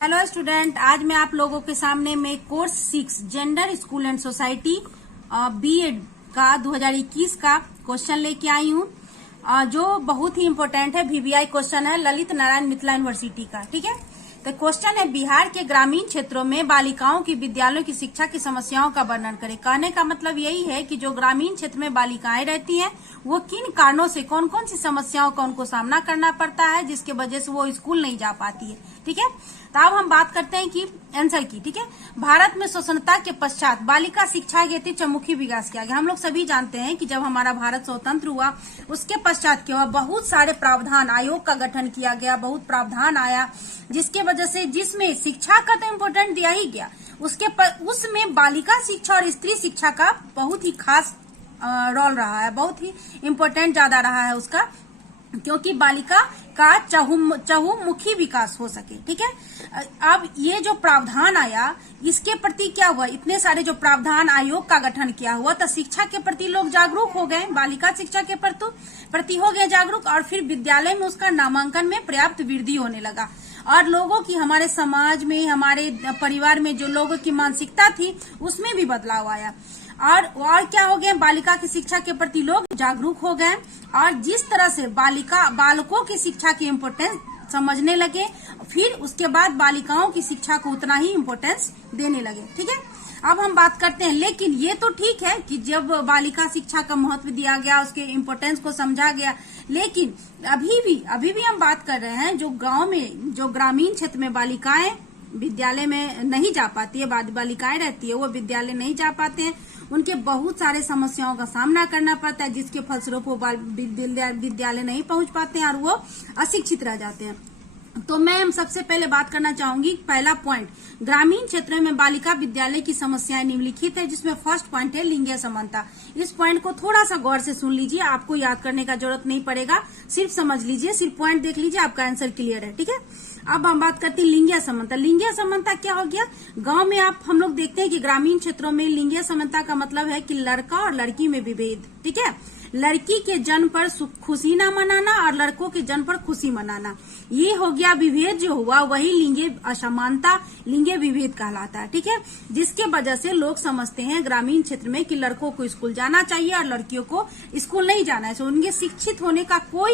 Hello student, आज मैं आप लोगों के सामने में course 6 gender school and society BEd का 2021 का क्वेश्चन लेके आई हूँ, जो बहुत ही इम्पोर्टेंट है। वीवीआई क्वेश्चन है ललित नारायण मिथिला यूनिवर्सिटी का। ठीक है, तो क्वेश्चन है बिहार के ग्रामीण क्षेत्रों में बालिकाओं की विद्यालयों की शिक्षा की समस्याओं का वर्णन करें। कहने का मतलब यही है कि जो ग्रामीण क्षेत्र में बालिकाएं रहती हैं वो किन कारणों से कौन कौन सी समस्याओं का उनको सामना करना पड़ता है जिसके वजह से वो स्कूल नहीं जा पाती है। ठीक है, तो अब हम बात करते हैं कि आंसर की। ठीक है, भारत में स्वतंत्रता के पश्चात बालिका शिक्षा के हेतु चौमुखी विकास किया गया। हम लोग सभी जानते हैं कि जब हमारा भारत स्वतंत्र हुआ उसके पश्चात क्या हुआ, बहुत सारे प्रावधान आयोग का गठन किया गया, बहुत प्रावधान आया जिसके वजह से जिसमें शिक्षा का तो इम्पोर्टेंट दिया ही गया, उसमें बालिका शिक्षा और स्त्री शिक्षा का बहुत ही खास रोल रहा है, बहुत ही इम्पोर्टेंट ज्यादा रहा है उसका, क्योंकि बालिका का चहुमुखी विकास हो सके। ठीक है, अब ये जो प्रावधान आया इसके प्रति क्या हुआ, इतने सारे जो प्रावधान आयोग का गठन किया हुआ तो शिक्षा के प्रति लोग जागरूक हो गए, बालिका शिक्षा के प्रति हो गए जागरूक, और फिर विद्यालय में उसका नामांकन में पर्याप्त वृद्धि होने लगा और लोगों की, हमारे समाज में, हमारे परिवार में जो लोगों की मानसिकता थी उसमें भी बदलाव आया और क्या हो गया, बालिका की शिक्षा के प्रति लोग जागरूक हो गए और जिस तरह से बालकों की शिक्षा की इम्पोर्टेंस समझने लगे, फिर उसके बाद बालिकाओं की शिक्षा को उतना ही इम्पोर्टेंस देने लगे। ठीक है, अब हम बात करते हैं, लेकिन ये तो ठीक है कि जब बालिका शिक्षा का महत्व दिया गया, उसके इम्पोर्टेंस को समझा गया, लेकिन अभी भी हम बात कर रहे हैं जो गांव में, जो ग्रामीण क्षेत्र में बालिकाएं विद्यालय में नहीं जा पाती है, बालिकाएं रहती है वो विद्यालय नहीं जा पाते हैं, उनके बहुत सारे समस्याओं का सामना करना पड़ता है जिसके फलस्वरूप वो विद्यालय नहीं पहुंच पाते हैं और वो अशिक्षित रह जाते हैं। तो मैं सबसे पहले बात करना चाहूंगी, पहला पॉइंट, ग्रामीण क्षेत्रों में बालिका विद्यालय की समस्याएं निम्नलिखित है, जिसमें फर्स्ट पॉइंट है लिंगीय समानता। इस पॉइंट को थोड़ा सा गौर से सुन लीजिए, आपको याद करने का जरूरत नहीं पड़ेगा, सिर्फ समझ लीजिए, सिर्फ पॉइंट देख लीजिए, आपका आंसर क्लियर है। ठीक है, अब हम बात करते हैं लिंगीय समानता। लिंगीय समानता क्या हो गया, गांव में हम लोग देखते हैं कि ग्रामीण क्षेत्रों में लिंगीय समानता का मतलब है कि लड़का और लड़की में विभेद। ठीक है, लड़की के जन्म पर खुशी न मनाना और लड़कों के जन्म पर खुशी मनाना, ये हो गया विभेद जो हुआ, वही लिंगीय असमानता, लिंगीय विभेद कहलाता है। ठीक है, जिसके वजह से लोग समझते हैं ग्रामीण क्षेत्र में कि लड़कों को स्कूल जाना चाहिए और लड़कियों को स्कूल नहीं जाना है, तो उनके शिक्षित होने का कोई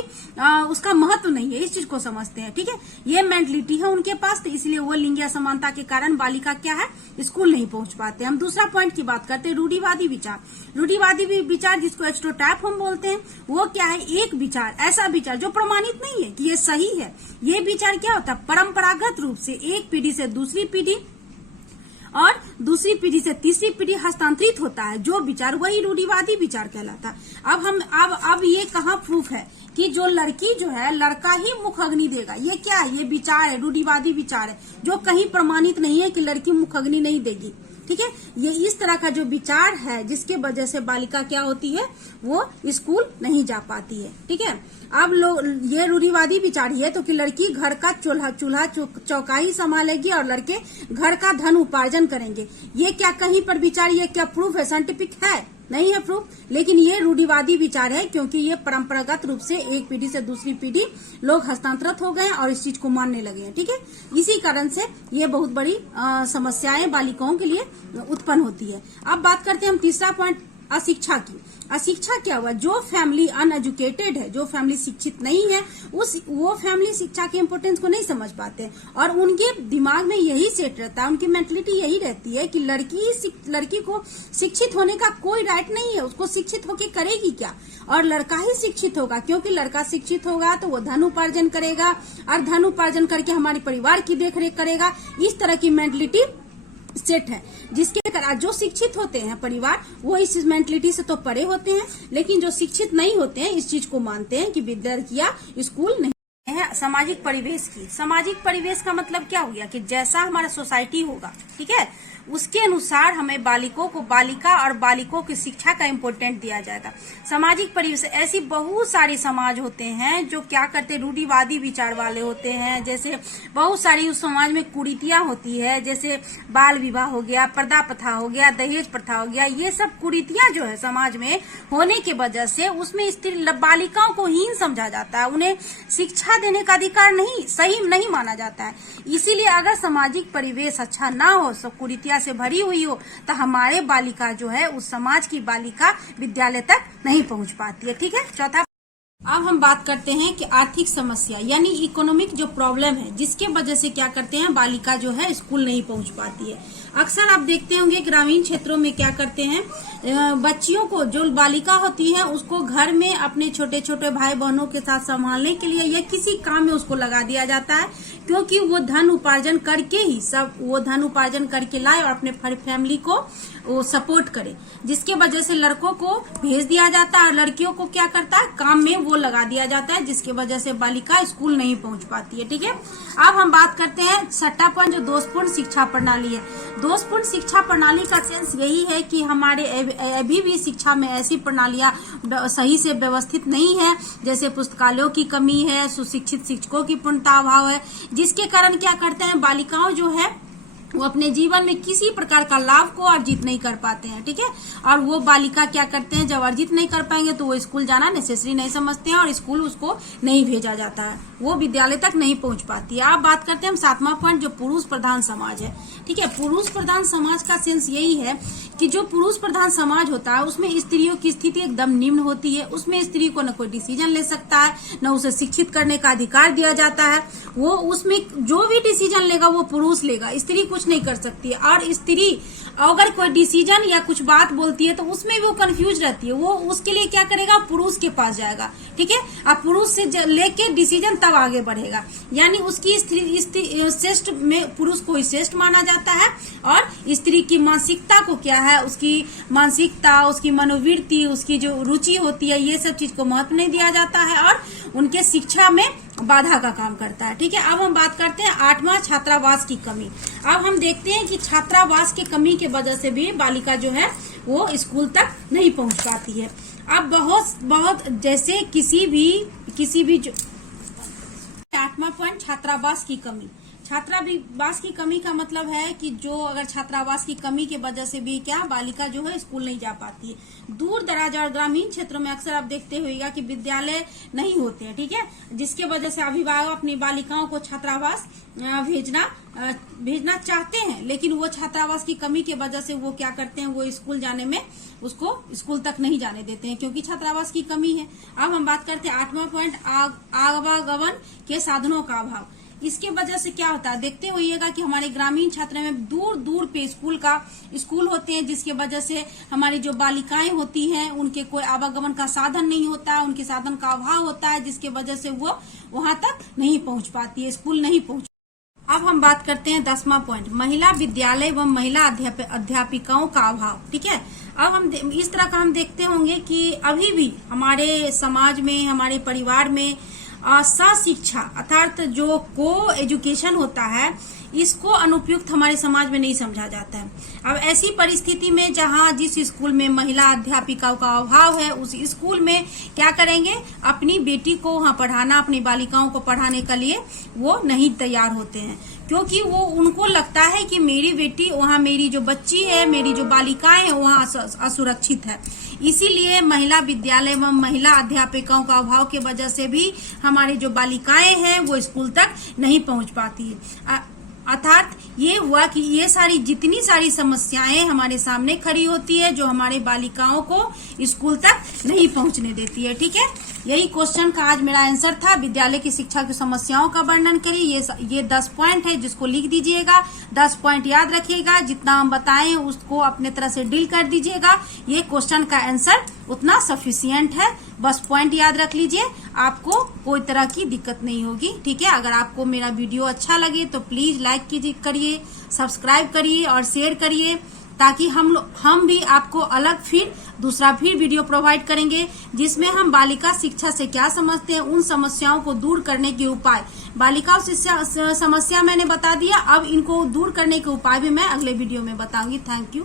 उसका महत्व नहीं है, इस चीज को समझते हैं। ठीक है, ये मेंटलिटी है उनके पास, तो इसलिए वो लिंगीय असमानता के कारण बालिका क्या है, स्कूल नहीं पहुंच पाते। हम दूसरा पॉइंट की बात करते हैं, रूढ़िवादी विचार। रूढ़िवादी विचार जिसको एक्स्ट्रोटैप हम बोलते हैं, वो क्या है, एक विचार, ऐसा विचार जो प्रमाणित नहीं है कि ये सही है। ये विचार क्या होता है, परंपरागत रूप से एक पीढ़ी से दूसरी पीढ़ी और दूसरी पीढ़ी से तीसरी पीढ़ी हस्तांतरित होता है, जो विचार, वही रूढ़िवादी विचार कहलाता है। अब ये कहाँ प्रूफ है कि जो लड़की जो है लड़का ही मुख अग्नि देगा, ये क्या है, ये विचार है, रूढ़िवादी विचार है, जो कहीं प्रमाणित नहीं है कि लड़की मुख अग्नि नहीं देगी। ठीक है, ये इस तरह का जो विचार है जिसके वजह से बालिका क्या होती है, वो स्कूल नहीं जा पाती है। ठीक है, अब लोग ये रूढ़िवादी विचार ही है तो कि लड़की घर का चूल्हा चौकाई संभालेगी और लड़के घर का धन उपार्जन करेंगे। ये क्या कहीं पर विचार, ये क्या प्रूफ है, साइंटिफिक है, नहीं है प्रूफ, लेकिन ये रूढ़िवादी विचार है क्योंकि ये परंपरागत रूप से एक पीढ़ी से दूसरी पीढ़ी लोग हस्तांतरित हो गए और इस चीज को मानने लगे हैं। ठीक है, इसी कारण से ये बहुत बड़ी समस्याएं बालिकाओं के लिए उत्पन्न होती है। अब बात करते हैं हम तीसरा पॉइंट, अशिक्षा की। अशिक्षा क्या हुआ, जो फैमिली अनएजुकेटेड है, जो फैमिली शिक्षित नहीं है, वो फैमिली शिक्षा के इम्पोर्टेंस को नहीं समझ पाते और उनके दिमाग में यही सेट रहता है, उनकी मेंटलिटी यही रहती है कि लड़की को शिक्षित होने का कोई राइट नहीं है, उसको शिक्षित होके करेगी क्या, और लड़का ही शिक्षित होगा, क्योंकि लड़का शिक्षित होगा तो वो धन उपार्जन करेगा और धन उपार्जन करके हमारे परिवार की देखरेख करेगा। इस तरह की मेंटलिटी सेट है, जिसके कारण जो शिक्षित होते हैं परिवार, वो इस मेंटलिटी से तो परे होते हैं, लेकिन जो शिक्षित नहीं होते हैं इस चीज को मानते हैं कि लड़कियां स्कूल नहीं है। सामाजिक परिवेश की, सामाजिक परिवेश का मतलब क्या हो गया कि जैसा हमारा सोसाइटी होगा, ठीक है, उसके अनुसार हमें बालिका और बालिकों की शिक्षा का इम्पोर्टेंट दिया जाएगा। सामाजिक परिवेश, ऐसी बहुत सारी समाज होते हैं जो क्या करते हैं, रूढ़िवादी विचार वाले होते हैं। जैसे बहुत सारी उस समाज में कुरीतियां होती है, जैसे बाल विवाह हो गया, पर्दा प्रथा हो गया, दहेज प्रथा हो गया। ये सब कुरीतियां जो है समाज में होने के वजह से उसमें बालिकाओं को हीन समझा जाता है, उन्हें शिक्षा देने का अधिकार सही नहीं माना जाता है। इसीलिए अगर सामाजिक परिवेश अच्छा ना हो, सब कुरीतियां से भरी हुई हो, तो हमारे बालिका जो है, उस समाज की बालिका विद्यालय तक नहीं पहुंच पाती है। ठीक है। चौथा, अब हम बात करते हैं कि आर्थिक समस्या यानी इकोनॉमिक जो प्रॉब्लम है, जिसके वजह से क्या करते हैं, बालिका जो है स्कूल नहीं पहुंच पाती है। अक्सर आप देखते होंगे ग्रामीण क्षेत्रों में क्या करते हैं, बच्चियों को, जो बालिका होती है उसको घर में अपने छोटे छोटे भाई बहनों के साथ संभालने के लिए या किसी काम में उसको लगा दिया जाता है, क्योंकि वो धन उपार्जन करके ही वो धन उपार्जन करके लाए और अपने फैमिली को वो सपोर्ट करे, जिसके वजह से लड़कों को भेज दिया जाता है और लड़कियों को क्या करता है, काम में वो लगा दिया जाता है, जिसके वजह से बालिका स्कूल नहीं पहुंच पाती है। ठीक है। अब हम बात करते हैं छठा पॉइंट, जो दोषपूर्ण शिक्षा प्रणाली है। दोषपूर्ण शिक्षा प्रणाली का सेंस यही है कि हमारे अभी भी शिक्षा में ऐसी प्रणालियां सही से व्यवस्थित नहीं है, जैसे पुस्तकालयों की कमी है, सुशिक्षित शिक्षकों की पूर्णता अभाव है, जिसके कारण क्या करते हैं, बालिकाओं जो है वो अपने जीवन में किसी प्रकार का लाभ को अर्जित नहीं कर पाते हैं। ठीक है। और वो बालिका क्या करते हैं, जब अर्जित नहीं कर पाएंगे तो वो स्कूल जाना नेसेसरी नहीं समझते हैं और स्कूल उसको नहीं भेजा जाता है, वो विद्यालय तक नहीं पहुंच पाती है। आप बात करते हैं हम सातवां पॉइंट, जो पुरुष प्रधान समाज है। ठीक है। पुरुष प्रधान समाज का सेंस यही है कि जो पुरुष प्रधान समाज होता है उसमें स्त्रियों की स्थिति एकदम निम्न होती है। उसमें स्त्री को न कोई डिसीजन ले सकता है, न उसे शिक्षित करने का अधिकार दिया जाता है। वो उसमें जो भी डिसीजन लेगा वो पुरुष लेगा, स्त्री कुछ नहीं कर सकती है। और स्त्री अगर कोई डिसीजन या कुछ बात बोलती है तो उसमें वो कंफ्यूज रहती है, वो उसके लिए क्या करेगा, पुरुष के पास जाएगा। ठीक है। अब पुरुष से लेके डिसीजन तब आगे बढ़ेगा, यानी उसकी स्त्री श्रेष्ठ में पुरुष को ही श्रेष्ठ माना जाता है। और स्त्री की मानसिकता को क्या है, उसकी मानसिकता, उसकी मनोवृत्ति, उसकी जो रुचि होती है, ये सब चीज को महत्व नहीं दिया जाता है और उनके शिक्षा में बाधा का काम करता है। ठीक है। अब हम बात करते हैं आठवां, छात्रावास की कमी। अब हम देखते हैं कि छात्रावास की कमी के वजह से भी बालिका जो है वो स्कूल तक नहीं पहुंच पाती है। अब बहुत जैसे किसी भी आठवां पॉइंट, छात्रावास की कमी। छात्रावास की कमी का मतलब है कि जो अगर छात्रावास की कमी के वजह से भी क्या बालिका जो है स्कूल नहीं जा पाती है। दूर दराज और ग्रामीण क्षेत्रों में अक्सर आप देखते होइएगा कि विद्यालय नहीं होते हैं। ठीक है। जिसके वजह से अभिभावक अपनी बालिकाओं को छात्रावास भेजना चाहते हैं, लेकिन वो छात्रावास की कमी के वजह से वो क्या करते हैं, वो स्कूल जाने में उसको स्कूल तक नहीं जाने देते हैं, क्योंकि छात्रावास की कमी है। अब हम बात करते हैं आठवां पॉइंट, आवागमन के साधनों का अभाव। इसके वजह से क्या होता है, देखते होइएगा कि हमारे ग्रामीण क्षेत्र में दूर दूर पे स्कूल होते हैं, जिसके वजह से हमारी जो बालिकाएं होती हैं उनके कोई आवागमन का साधन नहीं होता है, उनके साधन का अभाव होता है, जिसके वजह से वो वहां तक नहीं पहुंच पाती है, स्कूल नहीं पहुंच। अब हम बात करते हैं 10वां पॉइंट, महिला विद्यालय एवं महिला अध्यापिकाओं का अभाव। ठीक है। अब हम इस तरह का हम देखते होंगे कि अभी भी हमारे समाज में, हमारे परिवार में शिक्षा अर्थात जो को एजुकेशन होता है, इसको अनुपयुक्त हमारे समाज में नहीं समझा जाता है। अब ऐसी परिस्थिति में जहां जिस स्कूल में महिला अध्यापिकाओं का अभाव है, उस स्कूल में क्या करेंगे, अपनी बेटी को वहां पढ़ाना, अपनी बालिकाओं को पढ़ाने के लिए वो नहीं तैयार होते हैं, क्योंकि वो उनको लगता है कि मेरी बेटी वहां, मेरी जो बच्ची है, मेरी जो बालिकाएं है वहां असुरक्षित है। इसीलिए महिला विद्यालय एवं महिला अध्यापिकाओं का अभाव के वजह से भी हमारी जो बालिकाएं हैं वो स्कूल तक नहीं पहुंच पाती है। अर्थात ये हुआ कि ये जितनी सारी समस्याएं हमारे सामने खड़ी होती है, जो हमारे बालिकाओं को स्कूल तक नहीं पहुंचने देती है। ठीक है। यही क्वेश्चन का आज मेरा आंसर था। विद्यालय की शिक्षा की समस्याओं का वर्णन करिए। ये 10 पॉइंट है, जिसको लिख दीजिएगा। 10 पॉइंट याद रखिएगा, जितना हम बताएं उसको अपने तरह से डील कर दीजिएगा। ये क्वेश्चन का आंसर उतना सफिशियंट है, बस पॉइंट याद रख लीजिए, आपको कोई तरह की दिक्कत नहीं होगी। ठीक है। अगर आपको मेरा वीडियो अच्छा लगे तो प्लीज लाइक करिए, सब्सक्राइब करिए और शेयर करिए, ताकि हम भी आपको फिर दूसरा फिर वीडियो प्रोवाइड करेंगे, जिसमें हम बालिका शिक्षा से क्या समझते हैं, उन समस्याओं को दूर करने के उपाय। बालिका समस्या मैंने बता दिया, अब इनको दूर करने के उपाय भी मैं अगले वीडियो में बताऊंगी। Thank you.